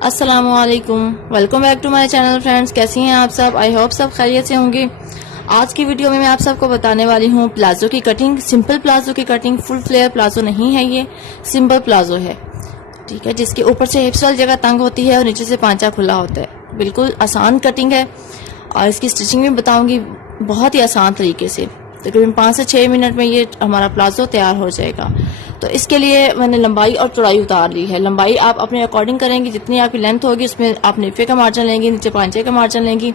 अस्सलामुअलैकुम, welcome back to my channel friends. कैसी हैं आप सब? आई होप सब खैरियत से होंगे। आज की वीडियो में मैं आप सबको बताने वाली हूँ प्लाजो की कटिंग। सिंपल प्लाजो की कटिंग, फुल फ्लेयर प्लाजो नहीं है, ये सिंपल प्लाजो है, ठीक है, जिसके ऊपर से हिप्स वाली जगह तंग होती है और नीचे से पांचा खुला होता है। बिल्कुल आसान कटिंग है और इसकी स्टिचिंग भी बताऊंगी बहुत ही आसान तरीके से। तकरीबन 5 से 6 मिनट में ये हमारा प्लाजो तैयार हो जाएगा। तो इसके लिए मैंने लंबाई और चौड़ाई उतार ली है। लंबाई आप अपने अकॉर्डिंग करेंगे, जितनी आपकी लेंथ होगी उसमें आप नेफे का मार्जिन लेंगी, नीचे पांचे का मार्जिन लेंगी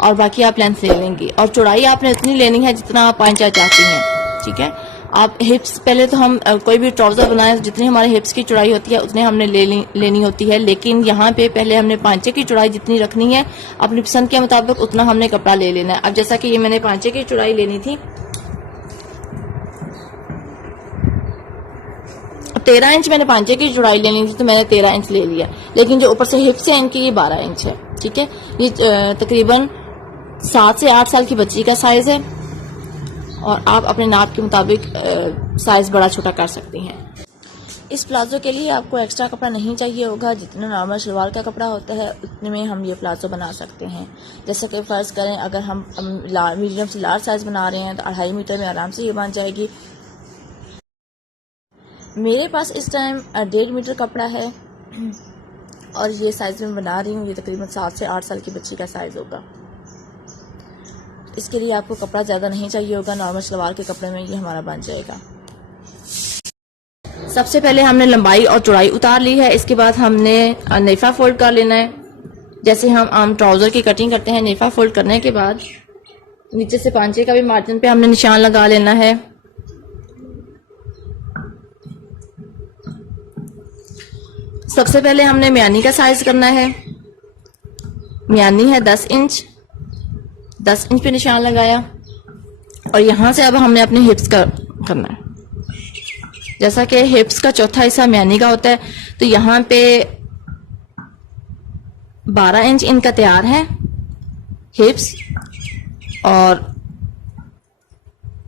और बाकी आप लेंथ ले लेंगी। और चौड़ाई आपने इतनी लेनी है जितना आप पांचा चाहती हैं, ठीक है। आप हिप्स, पहले तो हम कोई भी ट्राउजर बनाए जितनी हमारे हिप्स की चौड़ाई होती है उतने हमने लेनी होती है, लेकिन यहाँ पे पहले हमने पांचे की चौड़ाई जितनी रखनी है अपनी पसंद के मुताबिक उतना हमने कपड़ा ले लेना है। अब जैसा कि ये मैंने पांचे की चौड़ाई लेनी थी 13 इंच, मैंने पांचे की चौड़ाई लेनी थी तो मैंने 13 इंच ले लिया, लेकिन जो ऊपर से हिप से इनकी ये 12 इंच है, ठीक है। ये तकरीबन 7 से 8 साल की बच्ची का साइज है और आप अपने नाप के मुताबिक साइज बड़ा छोटा कर सकती हैं। इस प्लाजो के लिए आपको एक्स्ट्रा कपड़ा नहीं चाहिए होगा, जितना नॉर्मल शलवार का कपड़ा होता है उतने में हम ये प्लाजो बना सकते हैं। जैसे कि फर्ज करें अगर हम मीडियम से लार्ज साइज बना रहे हैं तो 2.5 मीटर में आराम से ये बन जाएगी। मेरे पास इस टाइम 1.5 मीटर कपड़ा है और ये साइज में बना रही हूँ। ये तकरीबन 7 से 8 साल की बच्ची का साइज होगा। इसके लिए आपको कपड़ा ज़्यादा नहीं चाहिए होगा, नॉर्मल सलवार के कपड़े में ये हमारा बन जाएगा। सबसे पहले हमने लंबाई और चौड़ाई उतार ली है। इसके बाद हमने नेफा फोल्ड कर लेना है, जैसे हम आम ट्राउजर की कटिंग करते हैं। नेफा फोल्ड करने के बाद नीचे से पांचे का भी मार्जिन पे हमने निशान लगा लेना है। सबसे पहले हमने म्यानी का साइज करना है। म्यानी है 10 इंच, 10 इंच पे निशान लगाया और यहां से अब हमने अपने हिप्स का करना है। जैसा कि हिप्स का चौथा हिस्सा म्यानी का होता है, तो यहाँ पे 12 इंच इनका तैयार है हिप्स, और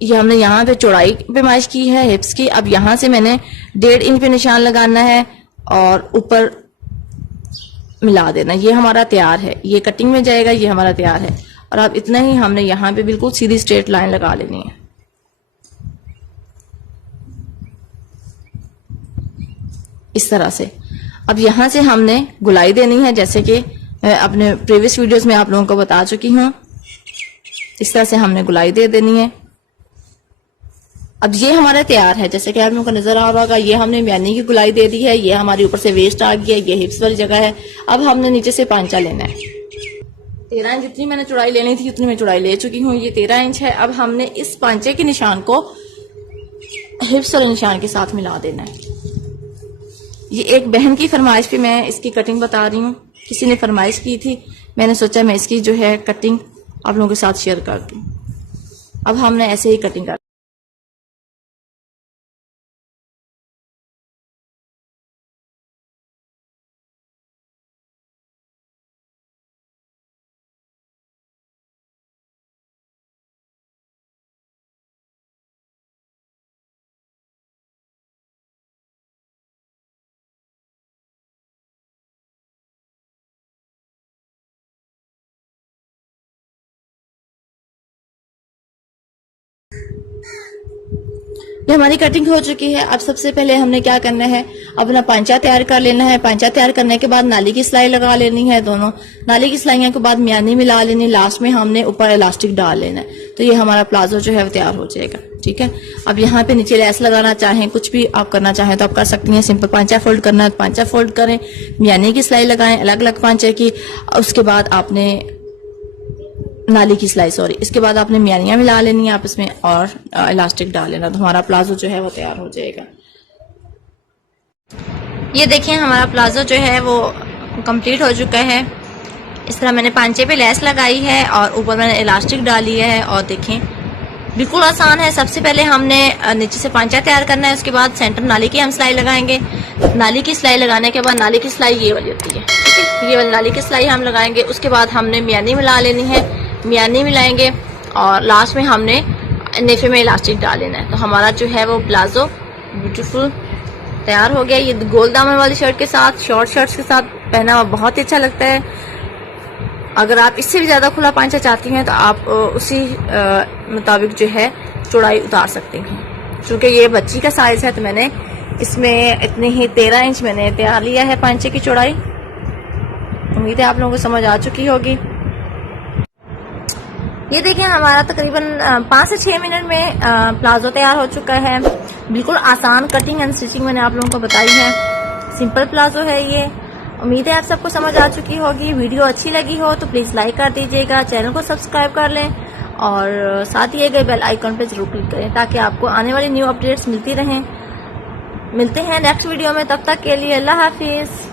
ये हमने यहाँ पे चौड़ाई पैमाइश की है हिप्स की। अब यहाँ से मैंने 1.5 इंच पे निशान लगाना है और ऊपर मिला देना। ये हमारा तैयार है, ये कटिंग में जाएगा, ये हमारा तैयार है। और अब इतना ही हमने यहाँ पे बिल्कुल सीधी स्ट्रेट लाइन लगा लेनी है, इस तरह से। अब यहाँ से हमने गुलाई देनी है, जैसे कि अपने प्रीवियस वीडियोस में आप लोगों को बता चुकी हूँ। इस तरह से हमने गुलाई दे देनी है। अब ये हमारा तैयार है, जैसे कि आप लोगों को नजर आ रहा होगा। ये हमने म्यानी की गुलाई दे दी है, ये हमारी ऊपर से वेस्ट आ गया, ये हिप्स वाली जगह है। अब हमने नीचे से पांचा लेना है। 13 इंच जितनी मैंने चौड़ाई लेनी थी उतनी मैं चौड़ाई ले चुकी हूँ, ये 13 इंच है। अब हमने इस पांचे के निशान को हिप्स वाले निशान के साथ मिला देना है। ये एक बहन की फरमाइश पे मैं इसकी कटिंग बता रही हूँ। किसी ने फरमाइश की थी, मैंने सोचा मैं इसकी जो है कटिंग आप लोगों के साथ शेयर कर दूं। अब हमने ऐसे ही कटिंग कर ये हमारी कटिंग हो चुकी है। अब सबसे पहले हमने क्या करना है, अपना पांचा तैयार कर लेना है। पांचा तैयार करने के बाद नाली की सिलाई लगा लेनी है, दोनों नाली की सिलाइयों के बाद म्यानी मिला लेनी, लास्ट में हमने ऊपर इलास्टिक डाल लेना है। तो ये हमारा प्लाजो जो है वो तैयार हो जाएगा, ठीक है। अब यहाँ पे नीचे लेस लगाना चाहें, कुछ भी आप करना चाहें तो आप कर सकती हैं। सिंपल पांचा फोल्ड करना है तो पांचा फोल्ड करें, म्यानी की सिलाई लगाएं अलग अलग पांचे की। उसके बाद आपने नाली की सिलाई, सॉरी, इसके बाद आपने म्यानियां मिला लेनी है आपस में और इलास्टिक डाल लेना, तो हमारा प्लाजो जो है वो तैयार हो जाएगा। ये देखिए हमारा प्लाजो जो है वो कंप्लीट हो चुका है। इस तरह मैंने पांचे पे लेस लगाई है और ऊपर मैंने इलास्टिक डाली है और देखें बिल्कुल आसान है। सबसे पहले हमने नीचे से पांचा तैयार करना है, उसके बाद सेंटर नाली की हम सिलाई लगाएंगे। नाली की सिलाई लगाने के बाद, नाली की सिलाई ये वाली होती है, ठीक है, ये वाली नाली की सिलाई हम लगाएंगे। उसके बाद हमने म्यानी मिला लेनी है, म्यानी मिलाएंगे और लास्ट में हमने नेफे में इलास्टिक डाल लेना है। तो हमारा जो है वो प्लाजो ब्यूटीफुल तैयार हो गया। ये गोल दामन वाली शर्ट के साथ, शॉर्ट शर्ट्स के साथ पहना हुआ बहुत ही अच्छा लगता है। अगर आप इससे भी ज़्यादा खुला पांचा चाहती हैं तो आप उसी मुताबिक जो है चौड़ाई उतार सकती हैं। क्योंकि ये बच्ची का साइज है तो मैंने इसमें इतनी ही 13 इंच मैंने तैयार लिया है पांचे की चौड़ाई। उम्मीद है आप लोगों को समझ आ चुकी होगी। ये देखिए हमारा तकरीबन 5 से 6 मिनट में प्लाजो तैयार हो चुका है। बिल्कुल आसान कटिंग एंड स्टिचिंग मैंने आप लोगों को बताई है। सिंपल प्लाजो है ये। उम्मीद है आप सबको समझ आ चुकी होगी। वीडियो अच्छी लगी हो तो प्लीज़ लाइक कर दीजिएगा, चैनल को सब्सक्राइब कर लें और साथ ही गए बेल आइकन पर जरूर क्लिक करें ताकि आपको आने वाली न्यू अपडेट्स मिलती रहें। मिलते हैं नेक्स्ट वीडियो में, तब तक के लिए अल्लाह हाफिज़।